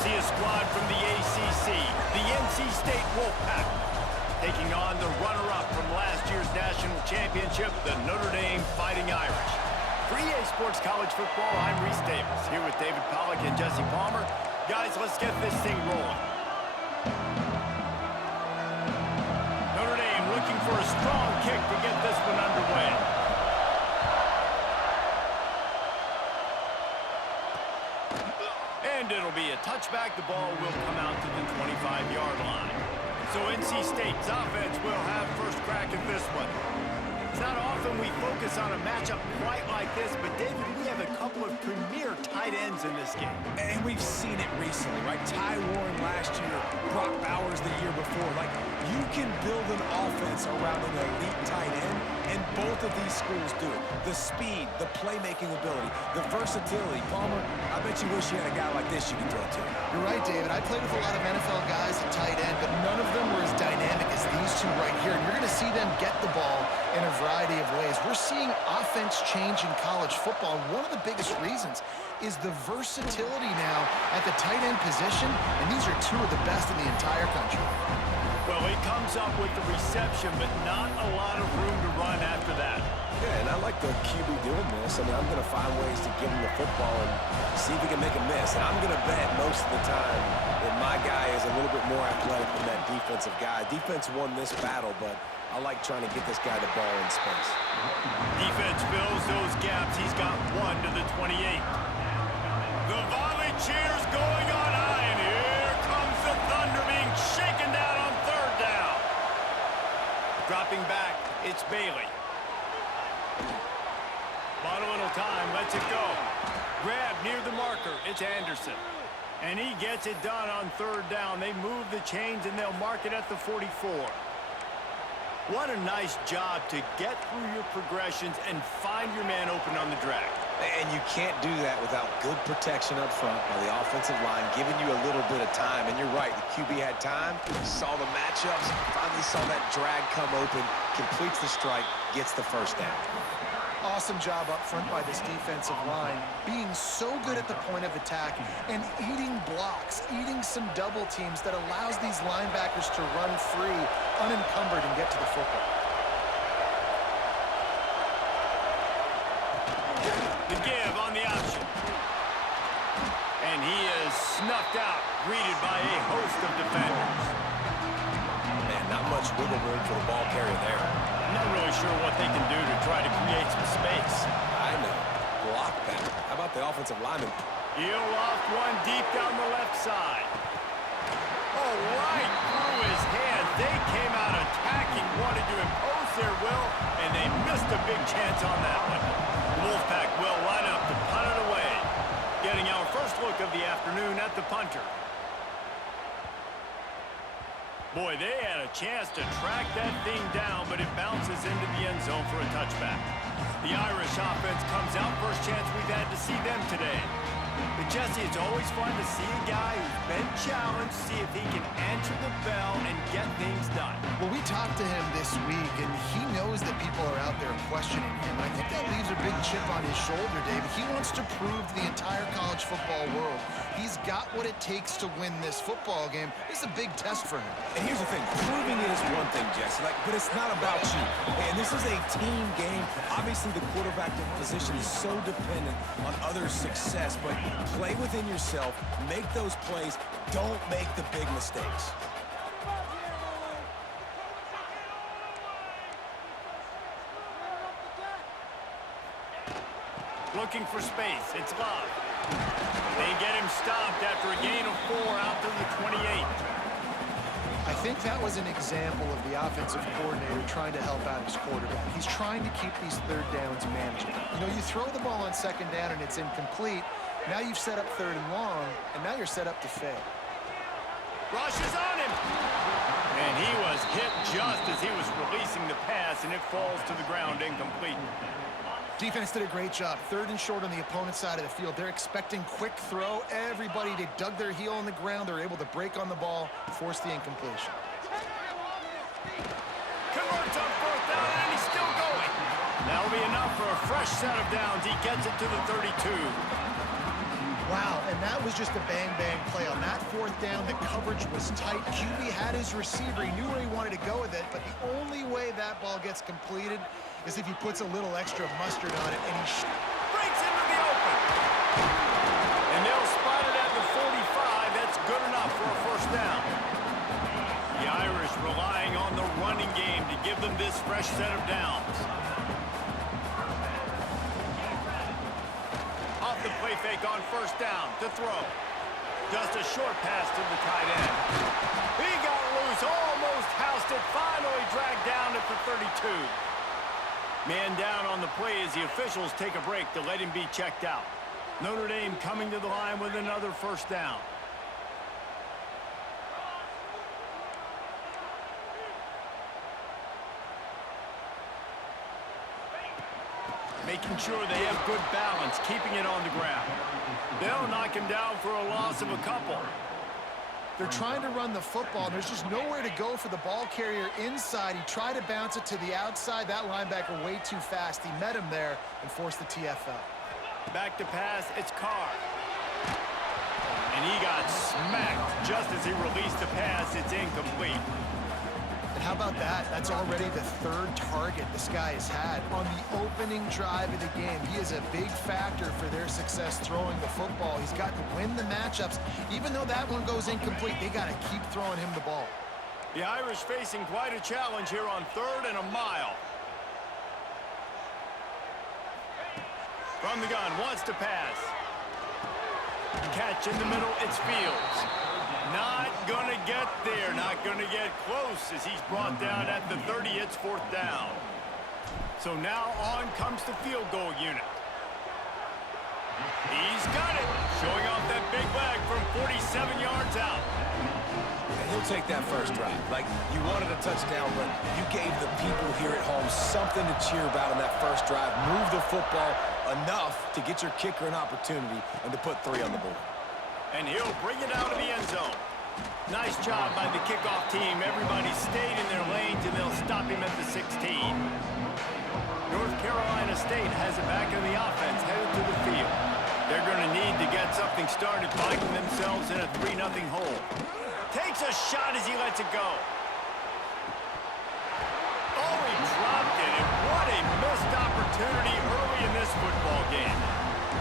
see a squad from the ACC, the NC State Wolfpack, taking on the runner-up from last year's national championship, the Notre Dame Fighting Irish. For EA Sports College Football, I'm Reese Davis, here with David Pollack and Jesse Palmer. Guys, let's get this thing rolling. Notre Dame looking for a strong kick to get this one underway. And it'll be a touchback. The ball will come out to the 25-yard line. So NC State's offense will have first crack at this one. It's not often we focus on a matchup quite like this, but David, we have a couple of premier tight ends in this game. And we've seen it recently, right? Ty Warren last year, Brock Bowers the year before. Like, you can build an offense around an elite tight end, and both of these schools do it. The speed, the playmaking ability, the versatility. Palmer, I bet you wish you had a guy like this you can throw to. You're right, David. I played with a lot of NFL guys at tight end, but none of them were as dynamic as these two right here. And you're going to see them get the ball in a variety of ways. We're seeing offense change in college football. And one of the biggest reasons is the versatility now at the tight end position, and these are two of the best in the entire country. Well, he comes up with the reception, but not a lot of room to run after that. Yeah, and I like the QB doing this. I mean, I'm going to find ways to give him the football and see if he can make a miss. And I'm going to bet most of the time that my guy is a little bit more athletic than that defensive guy. Defense won this battle, but I like trying to get this guy the ball in space. Defense fills those gaps. He's got one to the 28. The volley cheers going on high, and here comes the Thunder being shaken down on third down. Dropping back, it's Bailey. Bought a little time, lets it go. Grab near the marker, it's Anderson. And he gets it done on third down. They move the chains, and they'll mark it at the 44. What a nice job to get through your progressions and find your man open on the drag. And you can't do that without good protection up front by the offensive line, giving you a little bit of time. And you're right, the QB had time, saw the matchups, finally saw that drag come open, completes the strike, gets the first down. Awesome job up front by this defensive line, being so good at the point of attack and eating blocks, eating some double teams that allows these linebackers to run free, unencumbered, and get to the football. The give on the option. And he is snuffed out, greeted by a host of defenders. Man, not much wiggle room for the ball carrier there. I'm not really sure what they can do to try to create some space. I know. Block that. How about the offensive lineman? He'll loft one deep down the left side. Oh, right through his hand. They came out attacking, wanted to impose their will, and they missed a big chance on that one. The Wolfpack will line up to punt it away. Getting our first look of the afternoon at the punter. Boy, they had a chance to track that thing down, but it bounces into the end zone for a touchback. The Irish offense comes out. First chance we've had to see them today. But Jesse, it's always fun to see a guy who's been challenged, see if he can answer the bell and get things done. Well, we talked to him this week, and he knows that people are out there questioning him. I think that leaves a big chip on his shoulder, David. He wants to prove to the entire college football world he's got what it takes to win this football game. This is a big test for him. And here's the thing. Proving it is one thing, Jesse, but it's not about you. And this is a team game. Obviously, the quarterback position is so dependent on others' success, but play within yourself, make those plays, don't make the big mistakes. Looking for space, it's Love. They get him stopped after a gain of 4 out to the 28. I think that was an example of the offensive coordinator trying to help out his quarterback. He's trying to keep these third downs manageable. You know, you throw the ball on second down and it's incomplete. Now you've set up third and long, and now you're set up to fail. Rush is on him. And he was hit just as he was releasing the pass, and it falls to the ground incomplete. Defense did a great job. Third and short on the opponent's side of the field. They're expecting quick throw. Everybody, they dug their heel on the ground. They're able to break on the ball, force the incompletion. Converts on fourth down, and he's still going. That'll be enough for a fresh set of downs. He gets it to the 32. Wow, and that was just a bang-bang play. On that fourth down, the coverage was tight. QB had his receiver. He knew where he wanted to go with it, but the only way that ball gets completed is if he puts a little extra mustard on it, and he breaks into the open. And they'll spot it at the 45. That's good enough for a first down. The Irish relying on the running game to give them this fresh set of downs. Off the play fake on first down to throw. Just a short pass to the tight end. He got loose, almost housed it, finally dragged down at the 32. Man down on the play as the officials take a break to let him be checked out. Notre Dame coming to the line with another first down. Making sure they have good balance, keeping it on the ground. They'll knock him down for a loss of a couple. They're trying to run the football, and there's just nowhere to go for the ball carrier inside. He tried to bounce it to the outside. That linebacker way too fast. He met him there and forced the TFL. Back to pass, it's Carr. And he got smacked just as he released the pass. It's incomplete. And how about that? That's already the third target this guy has had on the opening drive of the game. He is a big factor for their success throwing the football. He's got to win the matchups. Even though that one goes incomplete, they got to keep throwing him the ball. The Irish facing quite a challenge here on 3rd and a mile. From the gun, wants to pass. Catch in the middle, it's Fields. Not gonna get there, not gonna get close as he's brought down at the 30. It's 4th down. So now on comes the field goal unit. He's got it, showing off that big leg from 47 yards out. And he'll take that first drive. Like, you wanted a touchdown, but you gave the people here at home something to cheer about on that first drive. Move the football enough to get your kicker an opportunity and to put 3 on the board. And he'll bring it out of the end zone. Nice job by the kickoff team. Everybody stayed in their lanes, and they'll stop him at the 16. North Carolina State has it back in the offense, headed to the field. They're going to need to get something started, finding themselves in a 3-0 hole. Takes a shot as he lets it go. Oh, he dropped it, and what a missed opportunity early in this football game.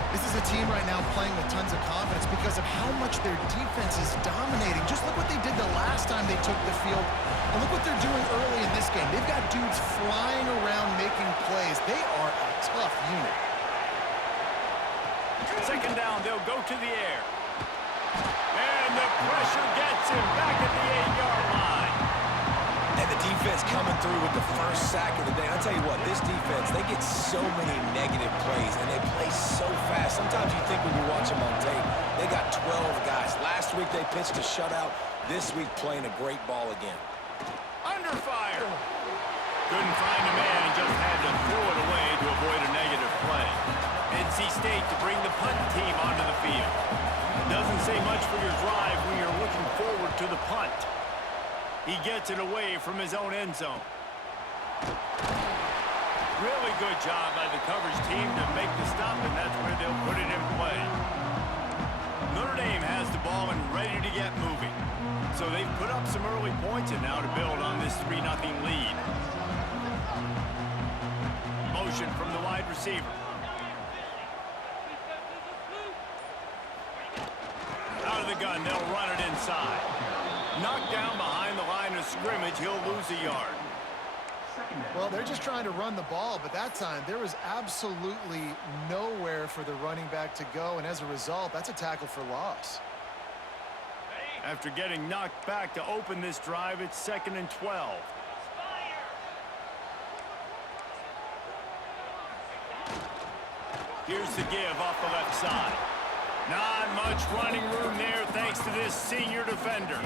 This is a team right now playing with tons of confidence because of how much their defense is dominating. Just look what they did the last time they took the field, and look what they're doing early in this game. They've got dudes flying around making plays. They are a tough unit. 2nd down, they'll go to the air. And the pressure gets him back at the 8-yard line. And the defense coming through with the first sack of the day. I'll tell you what, this defense, they get so many negative plays, and they play so fast. Sometimes you think when you watch them on tape, they got 12 guys. Last week they pitched a shutout. This week playing a great ball again. Under fire. Couldn't find a man and just had to throw it away to avoid a negative play. NC State to bring the punt team onto the field. Doesn't say much for your drive when you're looking forward to the punt. He gets it away from his own end zone. Really good job by the coverage team to make the stop, and that's where they'll put it in play. Notre Dame has the ball and ready to get moving. So they've put up some early points and now to build on this 3-0 lead. Motion from the wide receiver. Out of the gun, they'll run it inside. Knocked down behind the line of scrimmage, he'll lose a yard. Well, they're just trying to run the ball, but that time there was absolutely nowhere for the running back to go, and as a result, that's a tackle for loss. After getting knocked back to open this drive, it's 2nd and 12. Here's the give off the left side. Not much running room there thanks to this senior defender.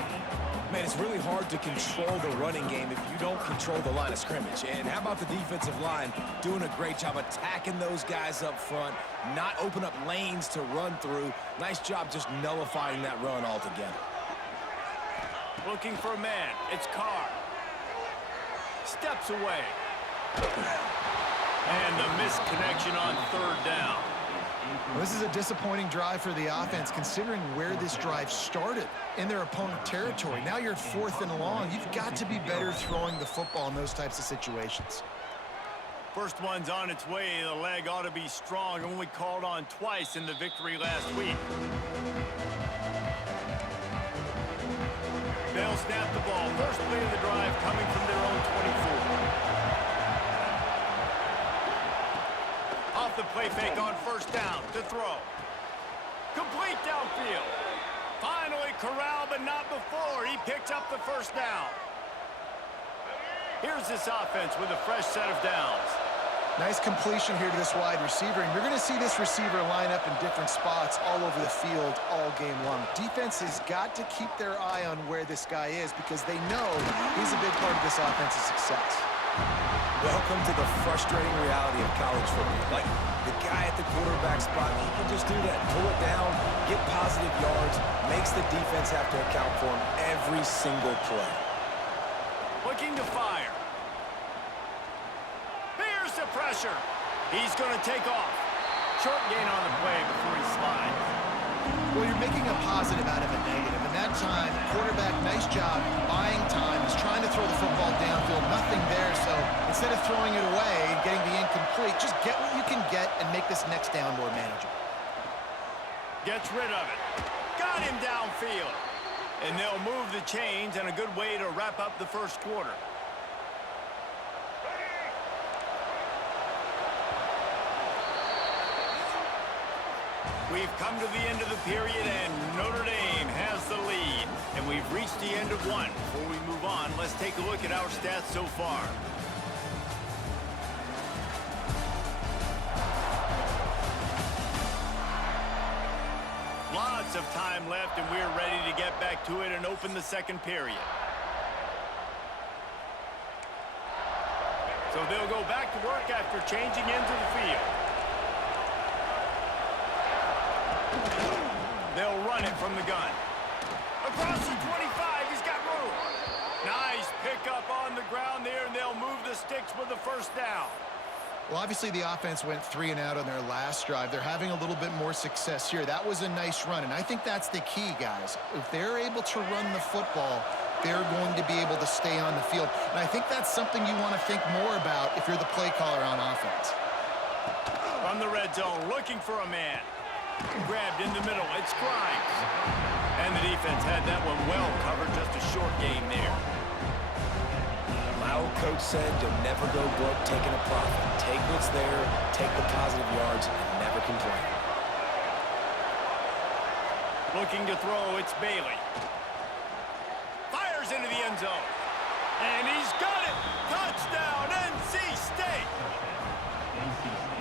Man, it's really hard to control the running game if you don't control the line of scrimmage. And how about the defensive line doing a great job attacking those guys up front, not open up lanes to run through. Nice job just nullifying that run altogether. Looking for a man. It's Carr. Steps away. And the missed connection on 3rd down. Well, this is a disappointing drive for the offense, considering where this drive started in their opponent territory. Now you're at 4th and long. You've got to be better throwing the football in those types of situations. First one's on its way. The leg ought to be strong. Only called on twice in the victory last week. They'll snap the ball. First play of the drive coming from their own 24. Off the play fake on first down to throw. Complete downfield. Finally corralled, but not before. He picks up the first down. Here's this offense with a fresh set of downs. Nice completion here to this wide receiver, and you're going to see this receiver line up in different spots all over the field all game long. Defense has got to keep their eye on where this guy is because they know he's a big part of this offense's success. Welcome to the frustrating reality of college football. Like, the guy at the quarterback spot, he can just do that. Pull it down, get positive yards, makes the defense have to account for him every single play. Looking to fire. Here's the pressure. He's going to take off. Short gain on the play before he slides. Well, you're making a positive out of a negative. And that time, quarterback, nice job, buying time. He's trying to throw the football downfield. Nothing there, so instead of throwing it away and getting the incomplete, just get what you can get and make this next down more manageable. Gets rid of it. Got him downfield. And they'll move the chains, and a good way to wrap up the first quarter. We've come to the end of the period, and Notre Dame has the lead. And we've reached the end of one. Before we move on, let's take a look at our stats so far. Lots of time left, and we're ready to get back to it and open the second period. So they'll go back to work after changing into the field. They'll run it from the gun. Across the 25, he's got room. Nice pickup on the ground there, and they'll move the sticks with the first down. Well, obviously the offense went 3 and out on their last drive. They're having a little bit more success here. That was a nice run, and I think that's the key, guys. If they're able to run the football, they're going to be able to stay on the field. And I think that's something you want to think more about if you're the play caller on offense. From the red zone, looking for a man. Grabbed in the middle, it's Grimes. And the defense had that one well covered, just a short game there. My old coach said you'll never go broke taking a profit. Take what's there, take the positive yards, and never complain. Looking to throw, it's Bailey. Fires into the end zone. And he's got it! Touchdown, NC State!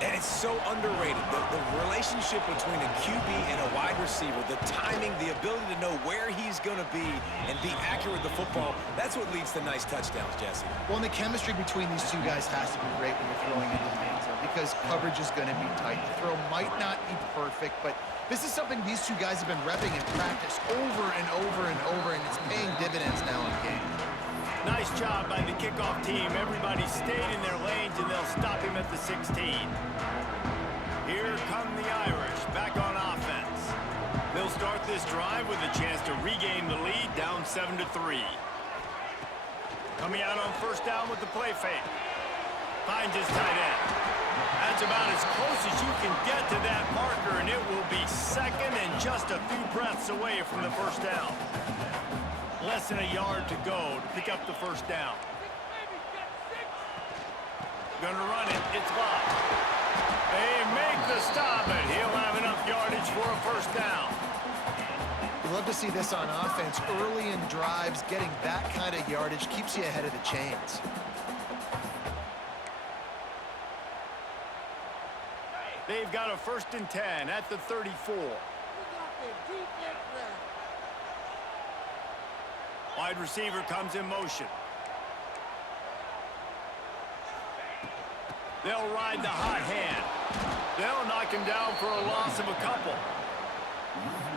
And it's so underrated. The relationship between a QB and a wide receiver, the timing, the ability to know where he's going to be and be accurate with the football, that's what leads to nice touchdowns, Jesse. Well, and the chemistry between these two guys has to be great when you're throwing into the end zone because coverage is going to be tight. The throw might not be perfect, but this is something these two guys have been repping in practice over and over and over, and it's paying dividends now in game. Nice job by the kickoff team. Everybody stayed in their lanes, and they'll stop him at the 16. Here come the Irish, back on offense. They'll start this drive with a chance to regain the lead, down 7-3. Coming out on first down with the play fake. Finds his tight end. That's about as close as you can get to that marker, and it will be second and just a few breaths away from the first down. Less than a yard to go to pick up the first down. Gonna run it, it's blocked. They make the stop, and he'll have enough yardage for a first down. You love to see this on offense. Early in drives, getting that kind of yardage keeps you ahead of the chains. They've got a 1st and 10 at the 34. Wide receiver comes in motion. They'll ride the hot hand. They'll knock him down for a loss of a couple.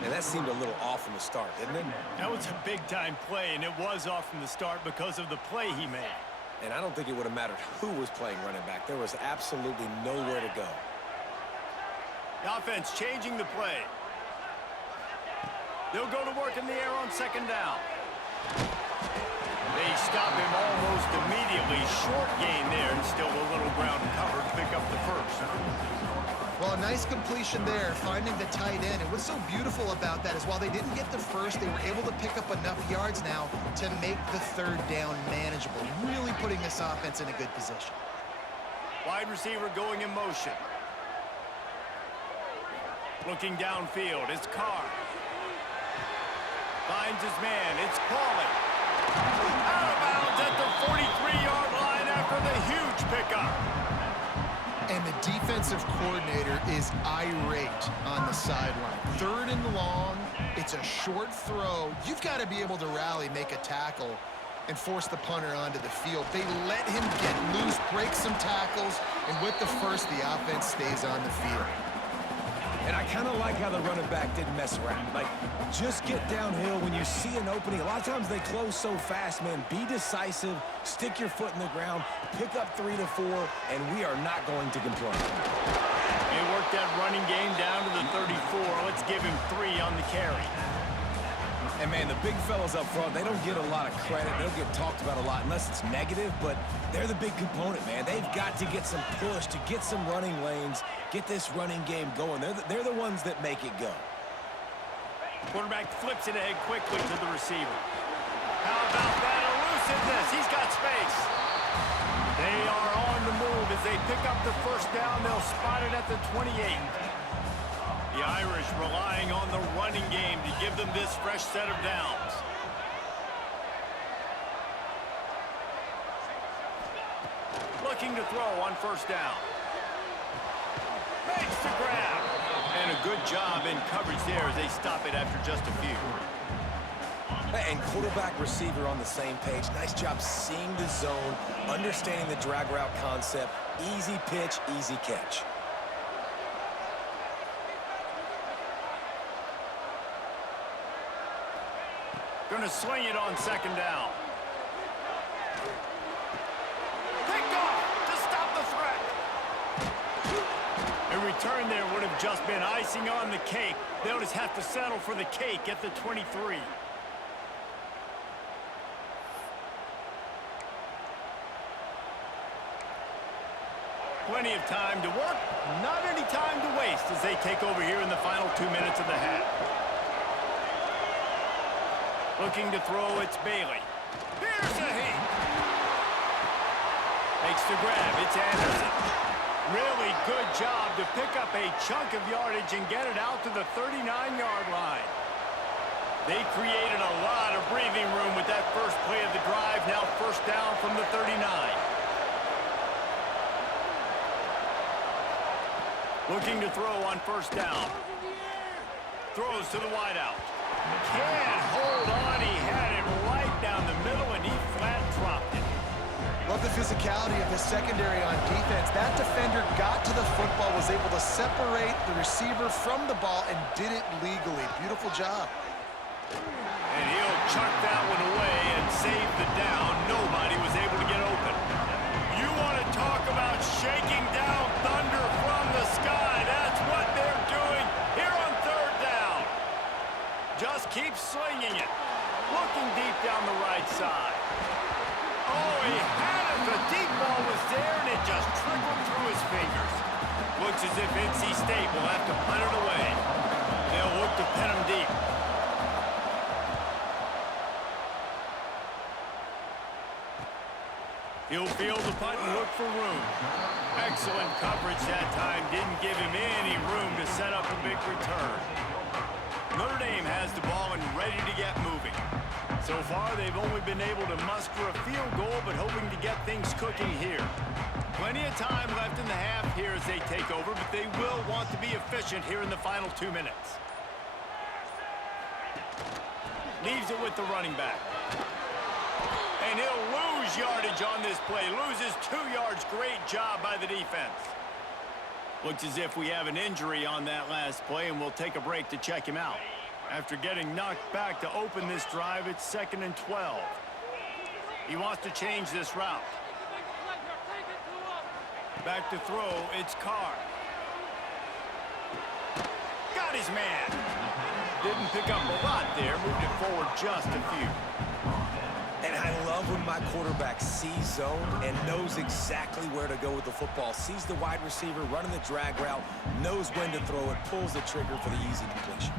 And that seemed a little off from the start, didn't it? That was a big-time play, and it was off from the start because of the play he made. And I don't think it would have mattered who was playing running back. There was absolutely nowhere to go. The offense changing the play. They'll go to work in the air on second down. They stop him almost immediately. Short gain there, and still a little ground to cover to pick up the first. Well, a nice completion there, finding the tight end. And what's so beautiful about that is while they didn't get the first, they were able to pick up enough yards now to make the third down manageable, really putting this offense in a good position. Wide receiver going in motion. Looking downfield, it's Carr. Finds his man, it's Pauly. Out of bounds at the 43-yard line after the huge pickup. And the defensive coordinator is irate on the sideline. Third and long, it's a short throw. You've got to be able to rally, make a tackle, and force the punter onto the field. They let him get loose, break some tackles, and with the first, the offense stays on the field. And I kind of like how the running back didn't mess around. Like, just get downhill when you see an opening. A lot of times they close so fast, man. Be decisive, stick your foot in the ground, pick up 3 to 4, and we are not going to complain. They worked that running game down to the 34. Let's give him 3 on the carry. And, man, the big fellas up front, they don't get a lot of credit. They don't get talked about a lot unless it's negative, but they're the big component, man. They've got to get some push, to get some running lanes, get this running game going. They're the ones that make it go. Quarterback flips it ahead quickly to the receiver. How about that elusiveness? He's got space. They are on the move as they pick up the first down. They'll spot it at the 28. The Irish relying on the running game to give them this fresh set of downs. Looking to throw on first down. Makes the grab. And a good job in coverage there as they stop it after just a few. And quarterback receiver on the same page. Nice job seeing the zone, understanding the drag route concept. Easy pitch, easy catch. Going to sling it on second down. Picked off to stop the threat. A return there would have just been icing on the cake. They'll just have to settle for the cake at the 23. Plenty of time to work, not any time to waste as they take over here in the final 2 minutes of the half. Looking to throw, it's Bailey. Here's a hit. Makes the grab, it's Anderson. Really good job to pick up a chunk of yardage and get it out to the 39-yard line. They created a lot of breathing room with that first play of the drive. Now first down from the 39. Looking to throw on first down. Throws to the wideout. Can't hold on. He had it right down the middle, and he flat dropped it. Love the physicality of the secondary on defense. That defender got to the football, was able to separate the receiver from the ball, and did it legally. Beautiful job. And he'll chuck that one away and save the down. Nobody was able to get open. You want to talk about shaking down thunder from the sky. That's what they're doing here on third down. Just keep slinging it. Looking deep down the right side. Oh, he had it. The deep ball was there, and it just trickled through his fingers. Looks as if NC State will have to punt it away. They'll look to pin him deep. He'll field the punt and look for room. Excellent coverage that time. Didn't give him any room to set up a big return. Notre Dame has the ball and ready to get moving. So far, they've only been able to muster a field goal, but hoping to get things cooking here. Plenty of time left in the half here as they take over, but they will want to be efficient here in the final 2 minutes. Leaves it with the running back. And he'll lose yardage on this play. Loses 2 yards. Great job by the defense. Looks as if we have an injury on that last play, and we'll take a break to check him out. After getting knocked back to open this drive, it's 2nd and 12. He wants to change this route. Back to throw, it's Carr. got his man. Didn't pick up a lot there, moved it forward just a few. And I love when my quarterback sees zone and knows exactly where to go with the football. Sees the wide receiver running the drag route, knows when to throw it, pulls the trigger for the easy completion.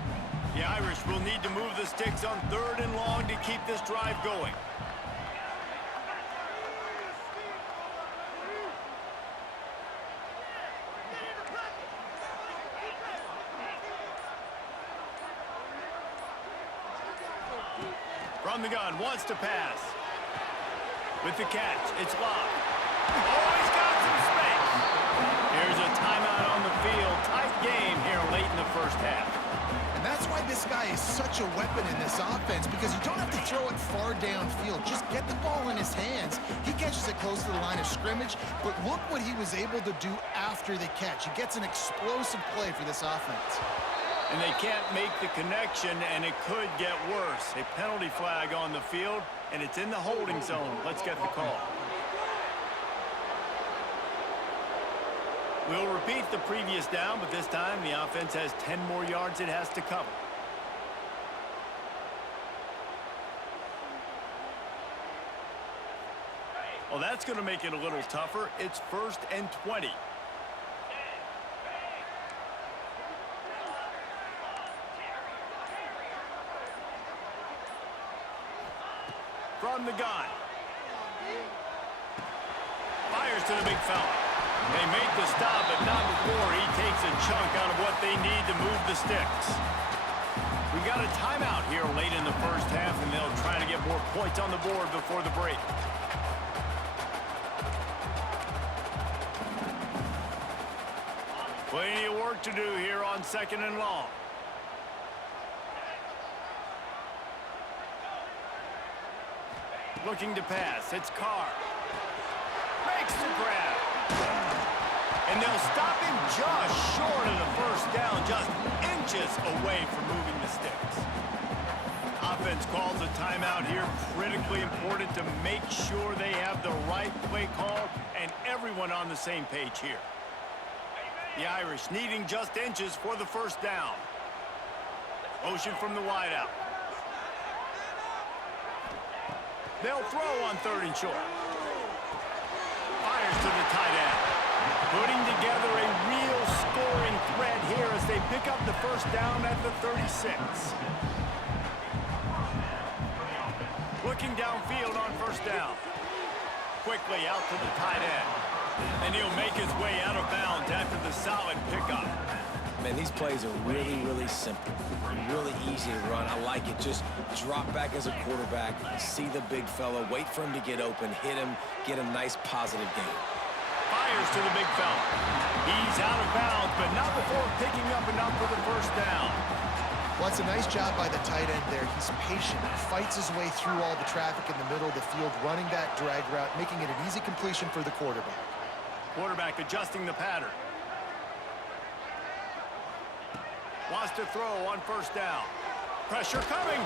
The Irish will need to move the sticks on 3rd and long to keep this drive going. From the gun, wants to pass. With the catch, it's locked. Oh, he's got some space. Here's a timeout on the field. Tight game here late in the first half. And that's why this guy is such a weapon in this offense, because you don't have to throw it far downfield. Just get the ball in his hands. He catches it close to the line of scrimmage, but look what he was able to do after the catch. He gets an explosive play for this offense. And they can't make the connection, and it could get worse. A penalty flag on the field, and it's in the holding zone. Let's get the call. We'll repeat the previous down, but this time the offense has 10 more yards it has to cover. Well, that's going to make it a little tougher. It's 1st and 20. From the gun. Fires to the big fella. They make the stop, but not before he takes a chunk out of what they need to move the sticks. We got a timeout here late in the first half, and they'll try to get more points on the board before the break. Plenty of work to do here on 2nd and long. Looking to pass. It's Carr. Makes the grab. And they'll stop him just short of the first down, just inches away from moving the sticks. Offense calls a timeout here. Critically important to make sure they have the right play call and everyone on the same page here. The Irish needing just inches for the first down. Motion from the wideout. They'll throw on 3rd and short. Fires to the tight end. Putting together a real scoring threat here as they pick up the first down at the 36. Looking downfield on 1st down. Quickly out to the tight end. And he'll make his way out of bounds after the solid pickup. Man, these plays are really, really simple. Really easy to run. I like it. Just drop back as a quarterback, see the big fella, wait for him to get open, hit him, get a nice positive game. Fires to the big fella. He's out of bounds, but not before picking up enough for the first down. Well, it's a nice job by the tight end there. He's patient. He fights his way through all the traffic in the middle of the field, running that drag route, making it an easy completion for the quarterback. Quarterback adjusting the pattern. Wants to throw on 1st down. Pressure coming.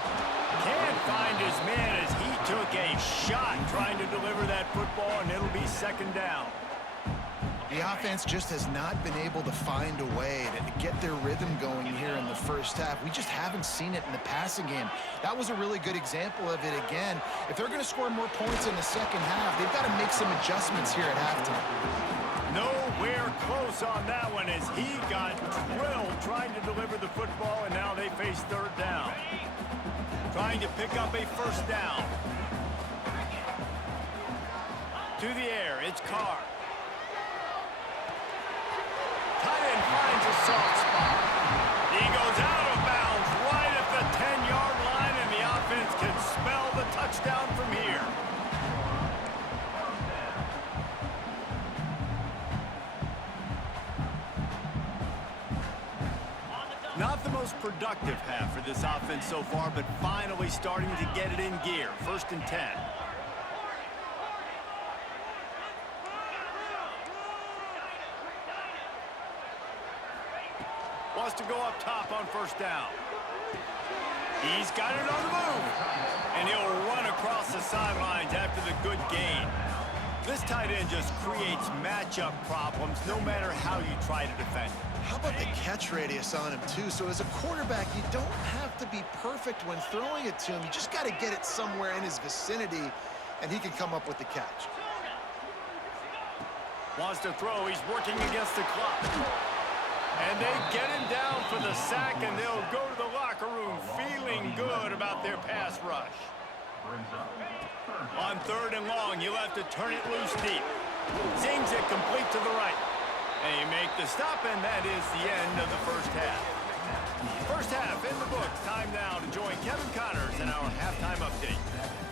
Can't find his man as he took a shot trying to deliver that football, and it'll be 2nd down. The offense just has not been able to find a way to get their rhythm going here in the first half. We just haven't seen it in the passing game. That was a really good example of it again. If they're going to score more points in the second half, they've got to make some adjustments here at halftime. Nowhere close on that one as he got drilled trying to deliver the football, and now they face 3rd down. Trying to pick up a first down. To the air, it's Carr. Tight end finds a soft spot. He goes out of bounds right at the 10-yard line, and the offense can spell the touchdown from here. Not the most productive half for this offense so far, but finally starting to get it in gear. 1st and 10. Wants to go up top on 1st down. He's got it on the move. And he'll run across the sidelines after the good gain. This tight end just creates matchup problems no matter how you try to defend it. How about the catch radius on him, too? So as a quarterback, you don't have to be perfect when throwing it to him. You just got to get it somewhere in his vicinity, and he can come up with the catch. Wants to throw. He's working against the clock. And they get him down for the sack, and they'll go to the locker room feeling good about their pass rush. On 3rd and long, you'll have to turn it loose deep. Zings it complete to the right. They make the stop, and that is the end of the first half. First half in the books. Time now to join Kevin Connors in our halftime update.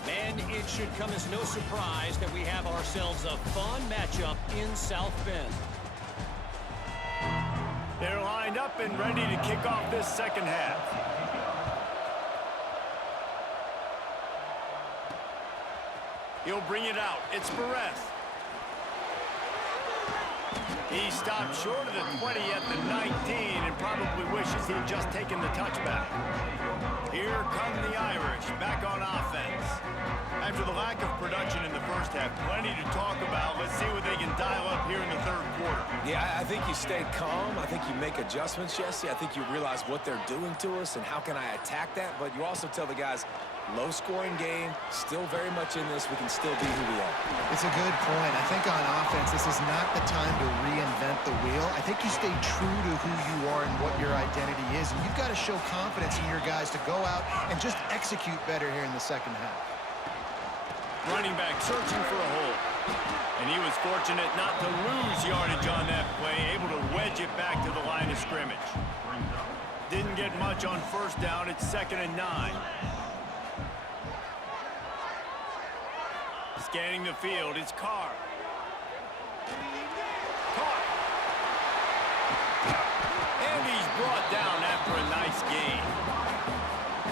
And it should come as no surprise that we have ourselves a fun matchup in South Bend. They're lined up and ready to kick off this second half. He'll bring it out. It's Perez. He stopped short of the 20 at the 19 and probably wishes he had just taken the touchback. Here come the Irish back on offense. After the lack of production in the first half, plenty to talk about. Let's see what they can dial up here in the third quarter. Yeah, I think you stayed calm. I think you make adjustments, Jesse. I think you realize what they're doing to us and how can I attack that. But you also tell the guys, low-scoring game, still very much in this. We can still be who we are. It's a good point. I think on offense, this is not the time to reinvent the wheel. I think you stay true to who you are and what your identity is. And you've got to show confidence in your guys to go out and just execute better here in the second half. Running back searching for a hole. And he was fortunate not to lose yardage on that play, able to wedge it back to the line of scrimmage. Didn't get much on first down. It's 2nd and 9. Scanning the field, it's Carr. Caught. And he's brought down after a nice gain.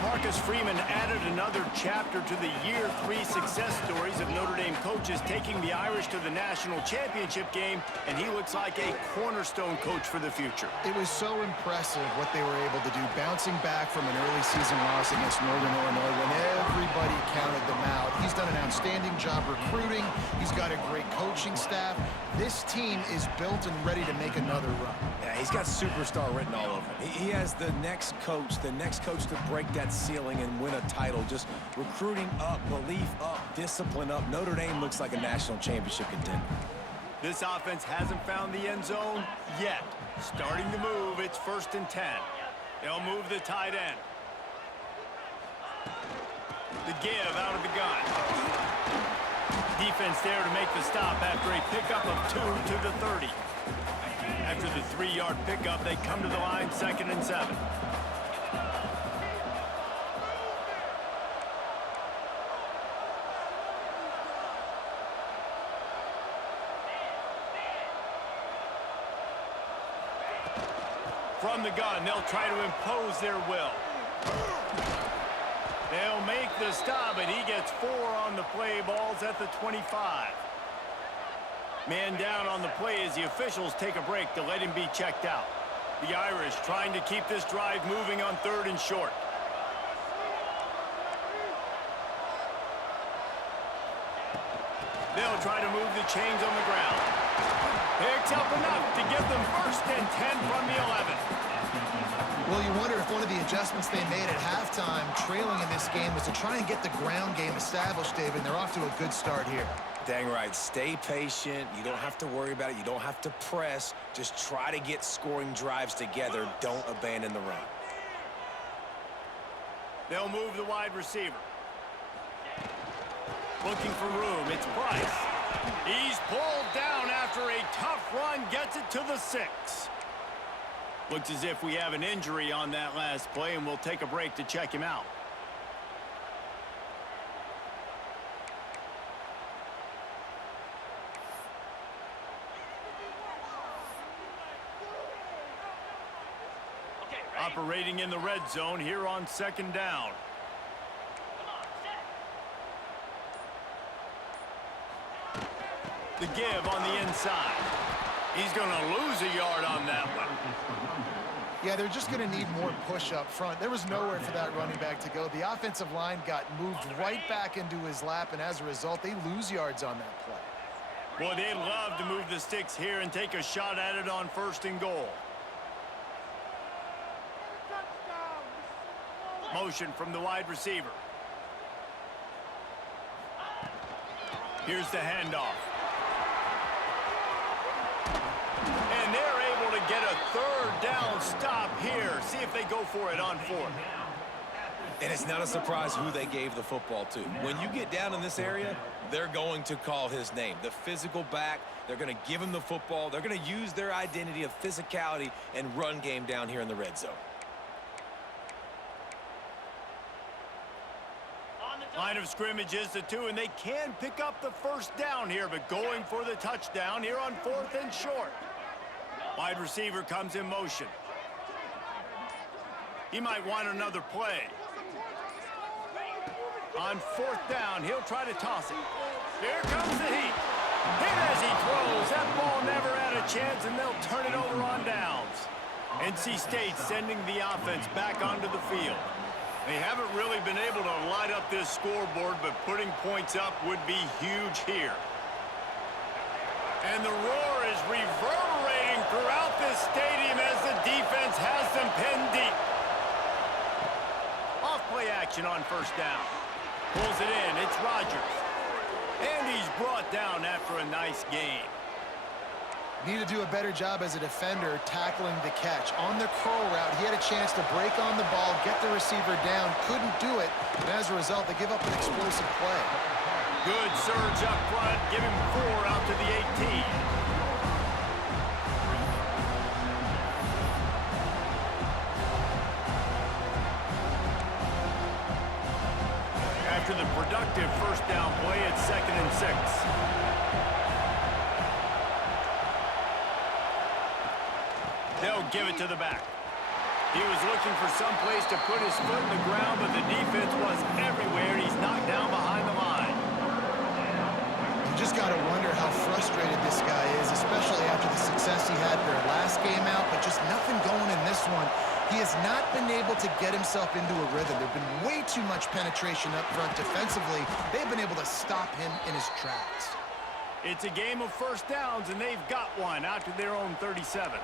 Marcus Freeman added another chapter to the Year 3 success stories of Notre Dame coaches taking the Irish to the national championship game, and he looks like a cornerstone coach for the future. It was so impressive what they were able to do, bouncing back from an early season loss against Northern Illinois when everybody counted them out. He's done an outstanding job recruiting. He's got a great coaching staff. This team is built and ready to make another run. Yeah, he's got superstar written all over him. He has the next coach to break that ceiling and win a title. Just recruiting up, belief up, discipline up. Notre Dame looks like a national championship contender. This offense hasn't found the end zone yet. Starting to move, it's 1st and 10. They'll move the tight end. The give out of the gun. Defense there to make the stop after a pickup of 2 to the 30. After the 3-yard pickup, they come to the line, 2nd and 7. From the gun, they'll try to impose their will. They'll make the stop, and he gets 4 on the play. Ball's at the 25. Man down on the play as the officials take a break to let him be checked out. The Irish trying to keep this drive moving on 3rd and short. They'll try to move the chains on the ground. Picks up enough to give them 1st and 10 from the 11. Well, you wonder if one of the adjustments they made at halftime, trailing in this game, was to try and get the ground game established, David, and they're off to a good start here. Dang right. Stay patient. You don't have to worry about it. You don't have to press. Just try to get scoring drives together. Don't abandon the run. They'll move the wide receiver. Looking for room. It's Price. He's pulled down after a tough run. Gets it to the 6. Looks as if we have an injury on that last play, and we'll take a break to check him out. Operating in the red zone here on 2nd down. The give on the inside. He's going to lose a yard on that one. Yeah, they're just going to need more push up front. There was nowhere for that running back to go. The offensive line got moved right back into his lap, and as a result, they lose yards on that play. Boy, they'd love to move the sticks here and take a shot at it on 1st and goal. Motion from the wide receiver. Here's the handoff. And they're able to get a 3rd down stop here. See if they go for it on 4th. And it's not a surprise who they gave the football to. When you get down in this area, they're going to call his name. The physical back, they're going to give him the football. They're going to use their identity of physicality and run game down here in the red zone. Line of scrimmage is the 2, and they can pick up the 1st down here, but going for the touchdown here on 4th and short. Wide receiver comes in motion. He might want another play. On 4th down, he'll try to toss it. Here comes the heat. Hit as he throws. That ball never had a chance, and they'll turn it over on downs. NC State sending the offense back onto the field. They haven't really been able to light up this scoreboard, but putting points up would be huge here. And the roar is reverberating throughout this stadium as the defense has them pinned deep. Off-play action on 1st down. Pulls it in. It's Rodgers. And he's brought down after a nice gain. Need to do a better job as a defender tackling the catch. On the curl route, he had a chance to break on the ball, get the receiver down, couldn't do it, and as a result, they give up an explosive play. Good surge up front, give him 4 out to the 18. After the productive 1st down play, it's 2nd and 6. They'll give it to the back. He was looking for some place to put his foot in the ground, but the defense was everywhere. He's knocked down behind the line. You just got to wonder how frustrated this guy is, especially after the success he had their last game out, but just nothing going in this one. He has not been able to get himself into a rhythm. There's been way too much penetration up front defensively. They've been able to stop him in his tracks. It's a game of 1st downs, and they've got one out to their own 37.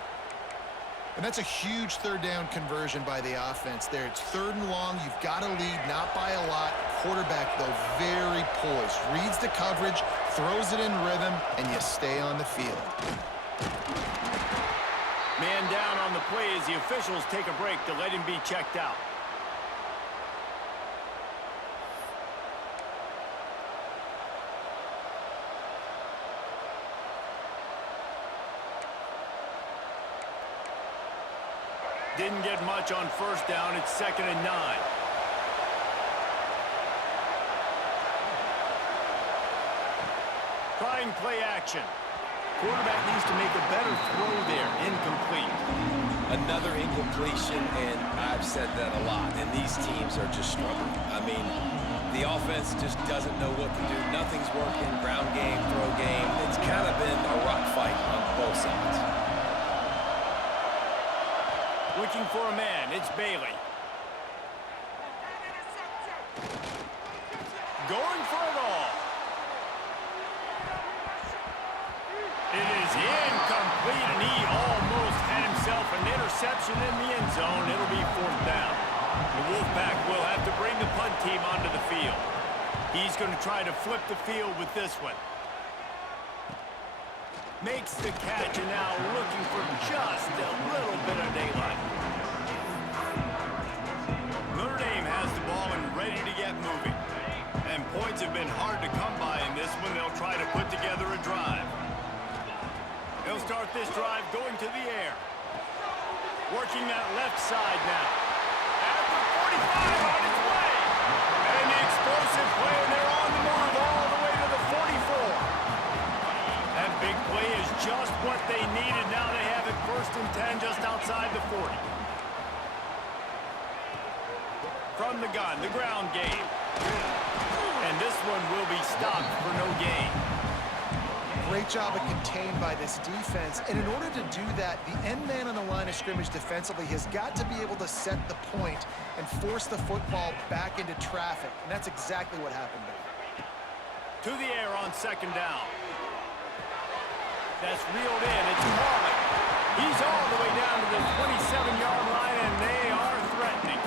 And that's a huge 3rd down conversion by the offense there. It's 3rd and long. You've got to lead, not by a lot. Quarterback, though, very poised. Reads the coverage, throws it in rhythm, and you stay on the field. Man down on the play as the officials take a break to let him be checked out. Didn't get much on 1st down. It's 2nd and 9. Trying play action. Quarterback needs to make a better throw there. Incomplete. Another incompletion, and I've said that a lot, and these teams are just struggling. I mean, the offense just doesn't know what to do. Nothing's working. Ground game, throw game. It's kind of been a rock fight on both sides. Looking for a man. It's Bailey. Going for it all. It is incomplete, and he almost had himself an interception in the end zone. It'll be 4th down. The Wolfpack will have to bring the punt team onto the field. He's going to try to flip the field with this one. Makes the catch, and now looking for just a little bit of daylight. Notre Dame has the ball and ready to get moving. And points have been hard to come by in this one. They'll try to put together a drive. They'll start this drive going to the air. Working that left side now. At the 45 on its way. And the explosive play, and they're on the move all the way to the 44. That big play is just what they needed. Now they have it 1st and 10 just outside the 40. From the gun, the ground game. And this one will be stopped for no gain. Great job of contained by this defense. And in order to do that, the end man on the line of scrimmage defensively has got to be able to set the point and force the football back into traffic. And that's exactly what happened there. To the air on 2nd down. That's reeled in. It's falling. He's all the way down to the 27-yard line, and they are threatening.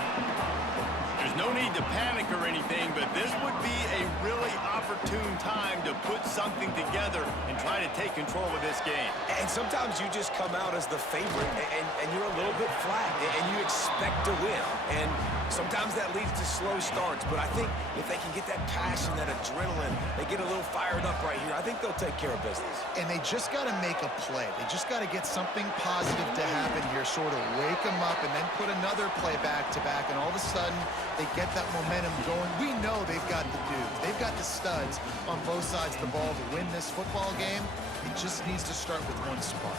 There's no need to panic or anything, but this would be a really opportune time to put something together and try to take control of this game. And sometimes you just come out as the favorite, and you're a little bit flat, and you expect to win. And sometimes that leads to slow starts, but I think if they can get that passion, that adrenaline, they get a little fired up right here, I think they'll take care of business. And they just got to make a play. They just got to get something positive to happen here, sort of wake them up, and then put another play back-to-back, and all of a sudden they get that momentum going. We know they've got the dudes. They've got the studs on both sides of the ball to win this football game. It just needs to start with one spark.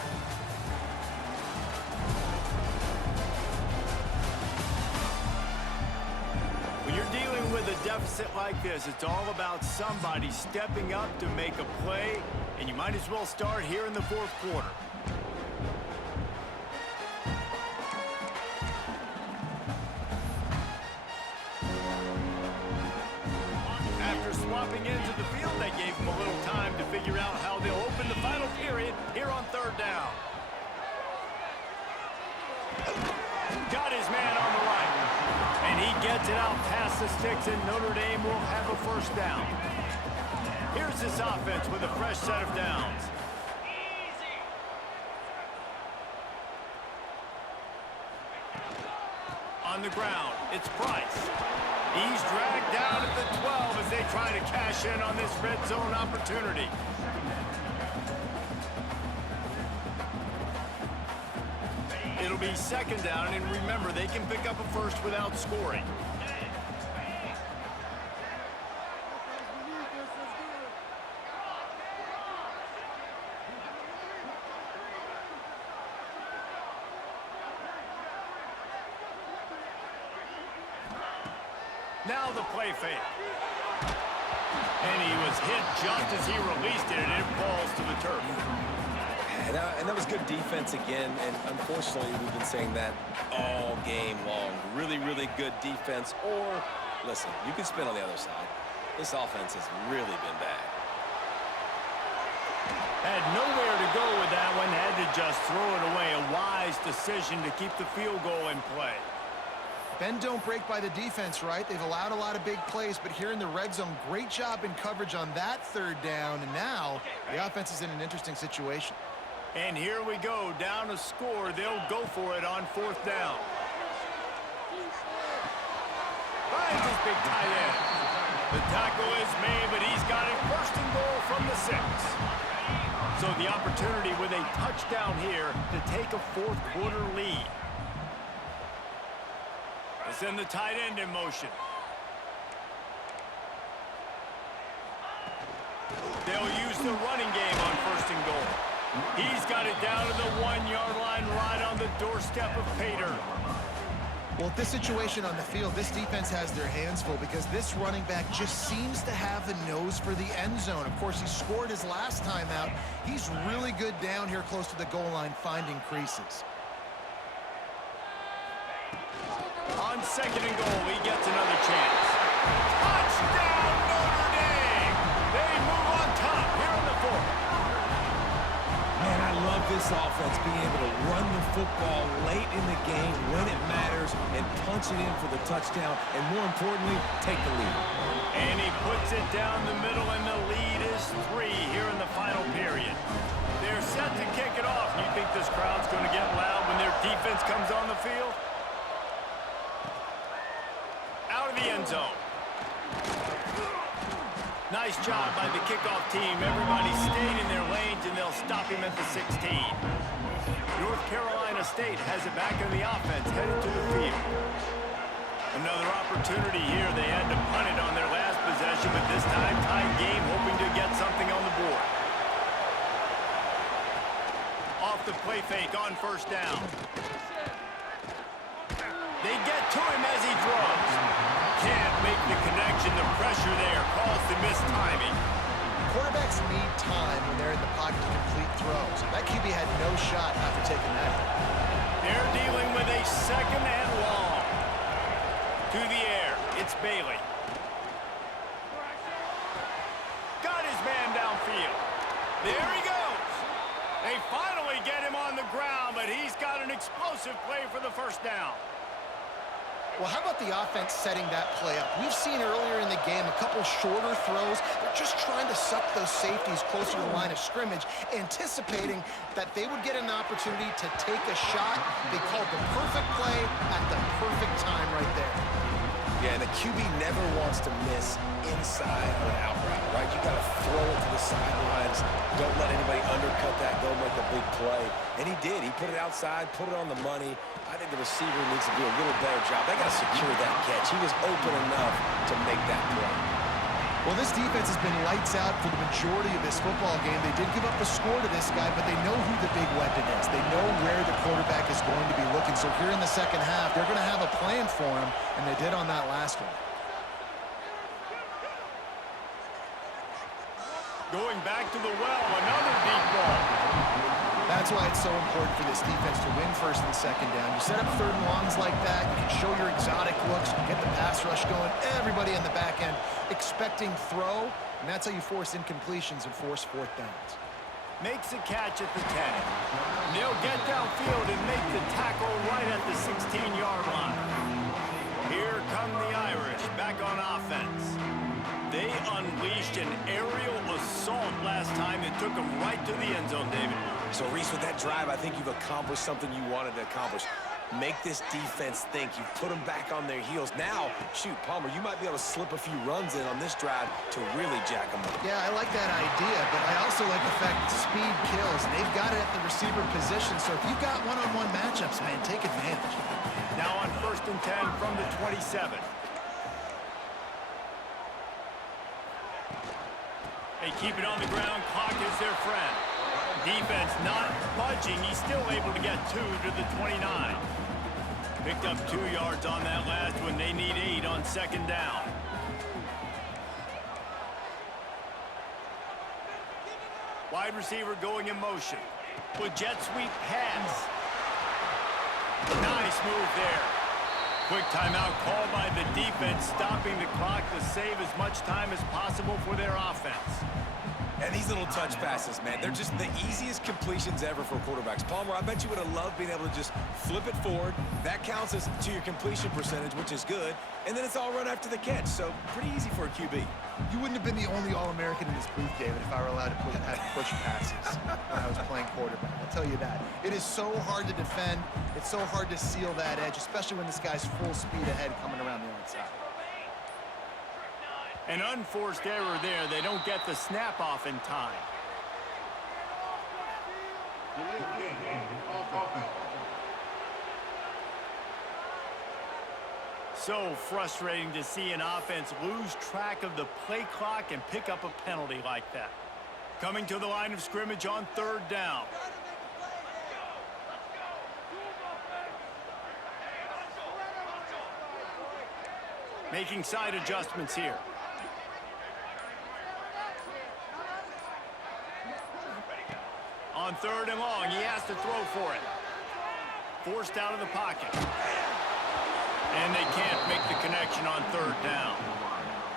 When you're dealing with a deficit like this, it's all about somebody stepping up to make a play, and you might as well start here in the fourth quarter. After swapping into the field, they gave him a little time to figure out how they'll open the final period here on third down. Got his man on the right. And he gets it out past the sticks, and Notre Dame will have a first down. Here's this offense with a fresh set of downs. On the ground, it's Price. He's dragged down at the 12 as they try to cash in on this red zone opportunity. It'll be second down, and remember, they can pick up a first without scoring. Now the play fake. And he was hit just as he released it, and it falls to the turf. And that was good defense again, and unfortunately, we've been saying that all game long. Really, really good defense. Or, listen, you can spin on the other side. This offense has really been bad. Had nowhere to go with that one. Had to just throw it away. A wise decision to keep the field goal in play. Bend don't break by the defense, right? They've allowed a lot of big plays, but here in the red zone, great job in coverage on that third down, and now the offense is in an interesting situation. And here we go, down a score. They'll go for it on fourth down. Finds his big tight end. The tackle is made, but he's got it first and goal from the 6. So the opportunity with a touchdown here to take a fourth quarter lead. They send the tight end in motion. They'll use the running game on first and goal. He's got it down to the 1-yard line right on the doorstep of Pater. Well, this situation on the field, this defense has their hands full because this running back just seems to have the nose for the end zone. Of course, he scored his last time out. He's really good down here close to the goal line, finding creases. On second and goal, he gets another chance. Touchdown, Notre Dame! They move on top here in the fourth. Man, I love this offense being able to run the football late in the game when it matters and punch it in for the touchdown, and more importantly, take the lead. And he puts it down the middle, and the lead is 3 here in the final period. They're set to kick it off. You think this crowd's going to get loud when their defense comes on the field? Out of the end zone. Nice job by the kickoff team. Everybody stayed in their lanes, and they'll stop him at the 16. North Carolina State has it back in the offense, headed to the field. Another opportunity here. They had to punt it on their last possession, but this time tied game, hoping to get something on the board. Off the play fake on first down. They get to him as he throws. Can't make the connection. The pressure there caused the missed timing. Quarterbacks need time when they're in the pocket to complete throws. That QB had no shot after taking that hit. They're dealing with a second and long. To the air, it's Bailey. Got his man downfield. There he goes. finally get him on the ground, but he's got an explosive play for the first down. Well, how about the offense setting that play up? We've seen earlier in the game a couple shorter throws. They're just trying to suck those safeties closer to the line of scrimmage, anticipating that they would get an opportunity to take a shot. They called the perfect play at the perfect time right there. Yeah, and the QB never wants to miss inside or out route, right? You got to throw it to the sidelines. Don't let anybody undercut that, go make a big play. And he did. He put it outside, put it on the money. I think the receiver needs to do a little better job. They got to secure that catch. He was open enough to make that play. Well, this defense has been lights out for the majority of this football game. They did give up a score to this guy, but they know who the big weapon is. They know where the quarterback is going to be looking. So here in the second half, they're going to have a plan for him, and they did on that last one. Going back to the well, another deep ball. That's why it's so important for this defense to win first and second down. You set up third and longs like that, you can show your exotic looks, get the pass rush going, everybody in the back end expecting throw, and that's how you force incompletions and force fourth downs. Makes a catch at the 10. They'll get downfield and make the tackle right at the 16-yard line. Here come the Irish back on offense. They unleashed an aerial assault last time and took them right to the end zone, David. So, Reese, with that drive, I think you've accomplished something you wanted to accomplish. Make this defense think. You've put them back on their heels. Now, shoot, Palmer, you might be able to slip a few runs in on this drive to really jack them up. Yeah, I like that idea, but I also like the fact that speed kills. They've got it at the receiver position, so if you've got one-on-one matchups, man, take advantage. Now on 1st and 10 from the 27. They keep it on the ground. Clock is their friend. Defense not budging. He's still able to get 2 to the 29. Picked up 2 yards on that last one. They need 8 on second down. Wide receiver going in motion. With jet sweep pass. Nice move there. Quick timeout called by the defense, stopping the clock to save as much time as possible for their offense. And these little touch passes, man, they're just the easiest completions ever for quarterbacks. Palmer, I bet you would have loved being able to just flip it forward. That counts as to your completion percentage, which is good. And then it's all run after the catch, so pretty easy for a QB. You wouldn't have been the only All-American in this booth, David, if I were allowed to push passes when I was playing quarterback. I'll tell you that. It is so hard to defend. It's so hard to seal that edge, especially when this guy's full speed ahead coming around the outside. An unforced error there. They don't get the snap off in time. So frustrating to see an offense lose track of the play clock and pick up a penalty like that. Coming to the line of scrimmage on 3rd down. Making side adjustments here. On 3rd and long, he has to throw for it. Forced out of the pocket. And they can't make the connection on 3rd down.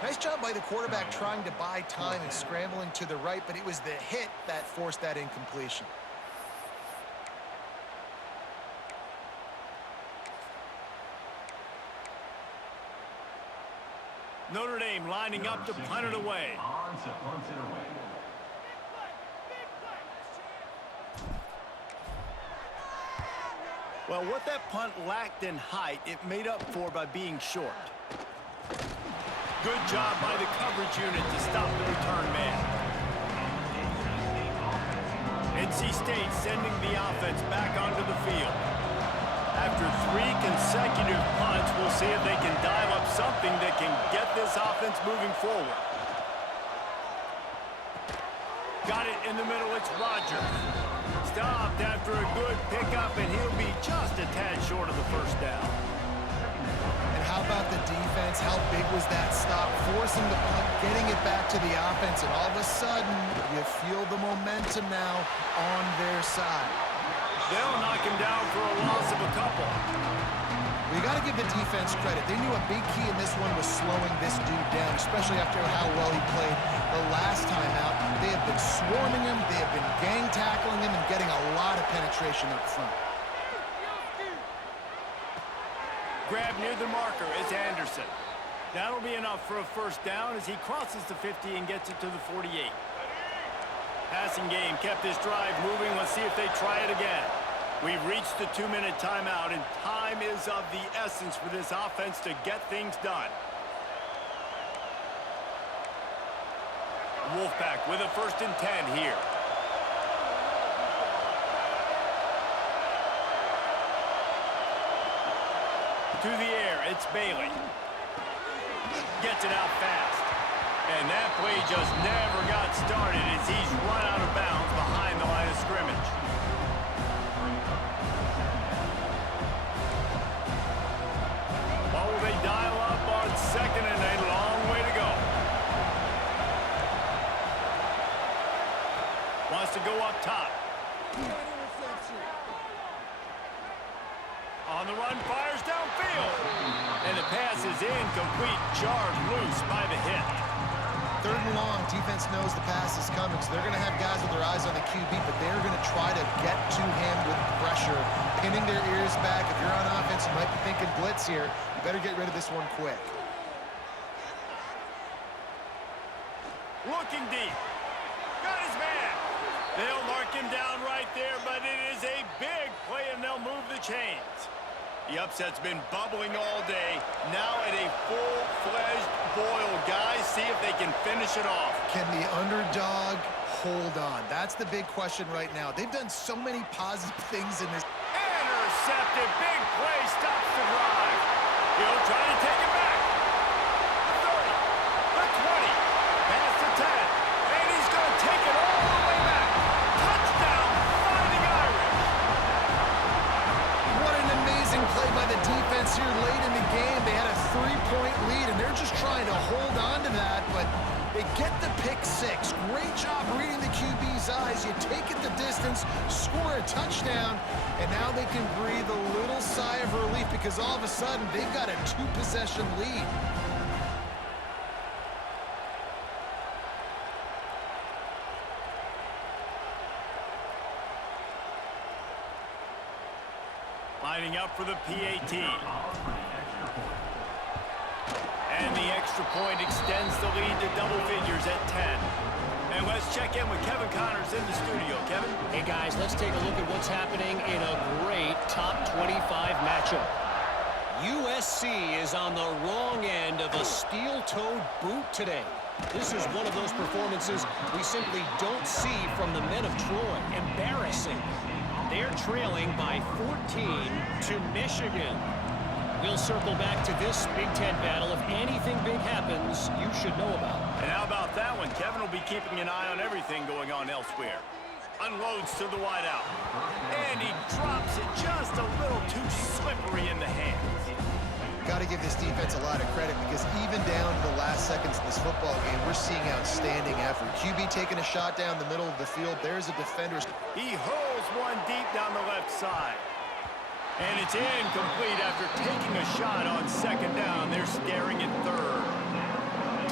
Nice job by the quarterback trying to buy time and scrambling to the right, but it was the hit that forced that incompletion. Notre Dame lining up to punt it away. Well, what that punt lacked in height, it made up for by being short. Good job by the coverage unit to stop the return man. NC State sending the offense back onto the field. After 3 consecutive punts, we'll see if they can dial up something that can get this offense moving forward. Got it in the middle, it's Rogers. Stopped after a good pickup, and he'll be just a tad short of the first down. And how about the defense? How big was that stop? Forcing the punt, getting it back to the offense, and all of a sudden, you feel the momentum now on their side. They'll knock him down for a loss of a couple. Well, you got to give the defense credit. They knew a big key in this one was slowing this dude down, especially after how well he played the last time out. They have been swarming him, they have been gang tackling him, and getting a lot of penetration up front. Grab near the marker is Anderson. That'll be enough for a first down as he crosses the 50 and gets it to the 48. Passing game kept this drive moving. Let's see if they try it again. We've reached the 2-minute timeout, and time is of the essence for this offense to get things done. Wolfpack with a 1st and 10 here. To the air, it's Bailey. Gets it out fast. And that play just never got started as he's run out of bounds behind the line of scrimmage. Oh, they dial up on 2nd and a long way to go. Wants to go up top. On the run, fires downfield. And the pass is incomplete, jarred loose by the hit. 3rd and long, defense knows the pass is coming, so they're going to have guys with their eyes on the QB, but they're going to try to get to him with pressure, pinning their ears back. If you're on offense, you might be thinking blitz here. You better get rid of this one quick. Looking deep. Got his man. They'll mark him down right there, but it is a big play, and they'll move the chains. The upset's been bubbling all day. Now at a full-fledged boil. Guys, see if they can finish it off. Can the underdog hold on? That's the big question right now. They've done so many positive things in this. Intercepted. Big play. Stops the drive. He'll try to take it back. The 30. The 20. Past the 10. And he's going to take it all the way back. Touchdown. Fighting Irish. What an amazing play by the defense here late in the game. They had a 3-point lead, and they're just trying to hold on to that, but they get the pick 6. Great job reading the QB's eyes. You take it the distance, score a touchdown, and now they can breathe a little sigh of relief because all of a sudden they've got a 2-possession lead. Lining up for the PAT. And the extra point extends the lead to double figures at 10. And let's check in with Kevin Connors in the studio. Kevin? Hey, guys, let's take a look at what's happening in a great top 25 matchup. USC is on the wrong end of a steel-toed boot today. This is one of those performances we simply don't see from the men of Troy. Embarrassing. They're trailing by 14 to Michigan. We'll circle back to this Big Ten battle. If anything big happens, you should know about. And how about that one? Kevin will be keeping an eye on everything going on elsewhere. Unloads to the wideout. And he drops it just a little too slippery in the hands. Got to give this defense a lot of credit because even down to the last seconds of this football game, we're seeing outstanding effort. QB taking a shot down the middle of the field. There's a defender. He hurls one deep down the left side. And it's incomplete after taking a shot on 2nd down. They're staring at 3rd.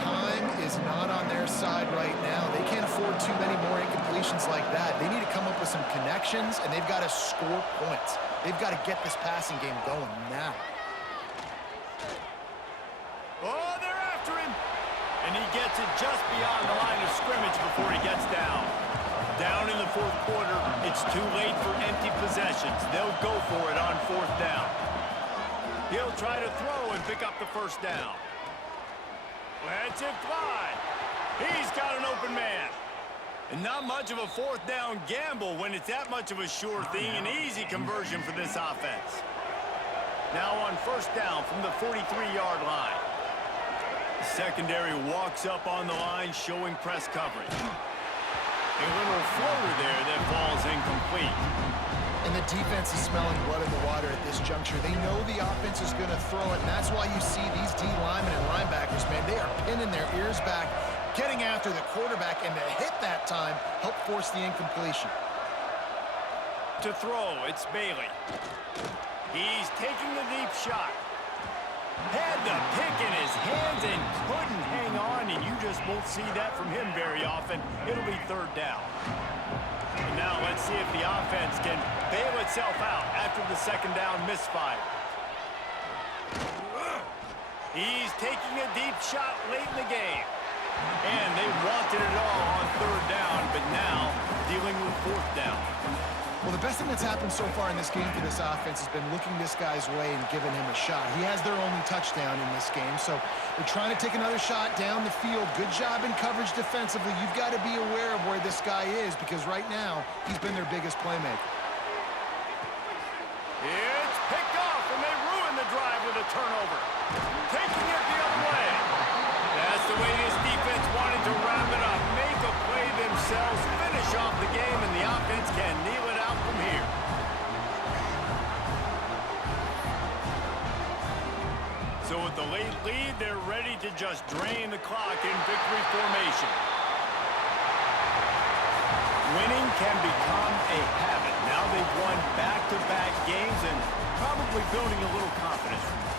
Time is not on their side right now. They can't afford too many more incompletions like that. They need to come up with some connections, and they've got to score points. They've got to get this passing game going now. Oh, they're after him. And he gets it just beyond the line of scrimmage before he gets down. Down in the 4th quarter, it's too late for empty possessions. They'll go for it on 4th down. He'll try to throw and pick up the 1st down. Lets it fly. He's got an open man. And not much of a 4th down gamble when it's that much of a sure thing. An easy conversion for this offense. Now on 1st down from the 43-yard line. The secondary walks up on the line, showing press coverage. A little floater there that falls incomplete. And the defense is smelling blood in the water at this juncture. They know the offense is going to throw it, and that's why you see these D linemen and linebackers, man, they are pinning their ears back, getting after the quarterback, and the hit that time helped force the incompletion. To throw, it's Bailey. He's taking a deep shot. Had the pick in his hands and couldn't hang on, and you just won't see that from him very often. It'll be third down. And now let's see if the offense can bail itself out after the second down misfire. He's taking a deep shot late in the game. And they wanted it all on third down, but now dealing with fourth down. Well, the best thing that's happened so far in this game for this offense has been looking this guy's way and giving him a shot. He has their only touchdown in this game, so they're trying to take another shot down the field. Good job in coverage defensively. You've got to be aware of where this guy is because right now he's been their biggest playmaker. It's picked off, and they ruin the drive with a turnover. Taking it the other way. That's the way this defense wanted to wrap it up. Make a play themselves, finish off the game, and the offense can kneel it out from here. So with the late lead, they're ready to just drain the clock in victory formation. Winning can become a habit. Now they've won back-to-back games and probably building a little confidence from that.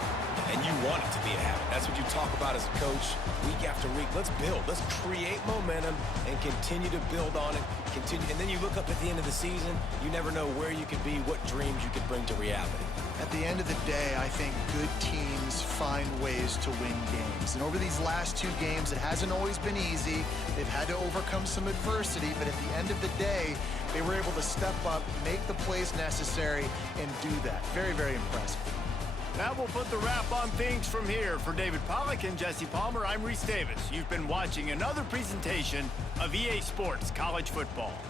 And you want it to be a habit. That's what you talk about as a coach week after week. Let's build. Let's create momentum and continue to build on it. Continue, and then you look up at the end of the season, you never know where you could be, what dreams you could bring to reality. At the end of the day, I think good teams find ways to win games. And over these last two games, it hasn't always been easy. They've had to overcome some adversity, but at the end of the day, they were able to step up, make the plays necessary, and do that. Very, very impressive. That will put the wrap on things from here. For David Pollack and Jesse Palmer, I'm Reese Davis. You've been watching another presentation of EA Sports College Football.